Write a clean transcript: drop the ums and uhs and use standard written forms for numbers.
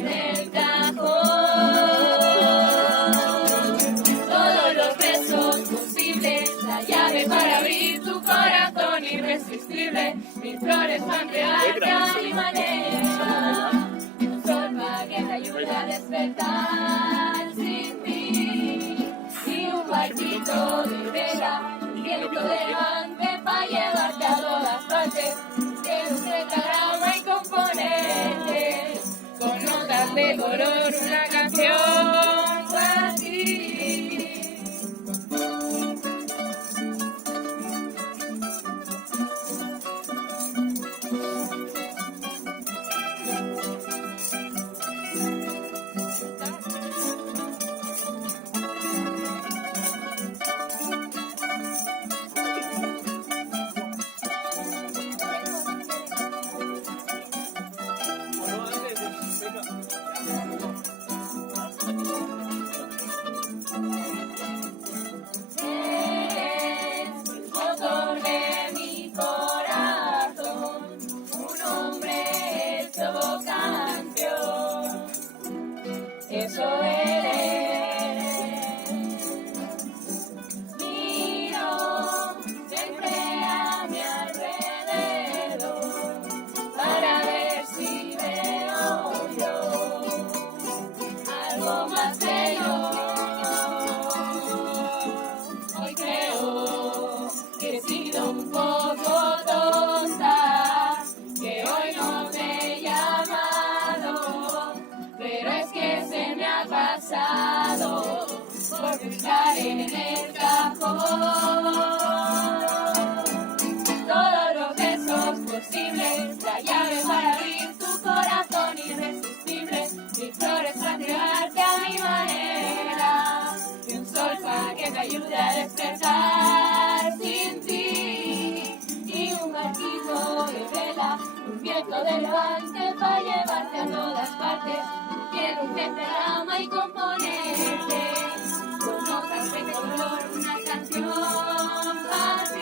en el cajón. Todos los besos posibles, la llave para abrir tu corazón irresistible. Mil flores para crearte a mi manera. Un sol para que te ayude a despertar sin ti. Y un barquito de vela, viento de levante para llevarte a todas partes. Que un pentagrama y componerte con notas de color una canción para ti. Motor de mi corazón, un hombre hecho canción, eso eres. Miro siempre a mi alrededor para ver si veo yo algo más bello. Hoy creo que he sido un poco tonta, que hoy no te he llamado, pero es que se me ha pasado por buscar en el cajón. Todos los besos posibles, la llave para abrir tu corazón irresistible. Mil flores para entregarte a mi manera, y un sol para que te ayude a despertar sin ti. Y un barquito de vela, un viento de levante para llevarte a todas partes. Quiero un pentagrama y componerte con notas de color una canción para ti.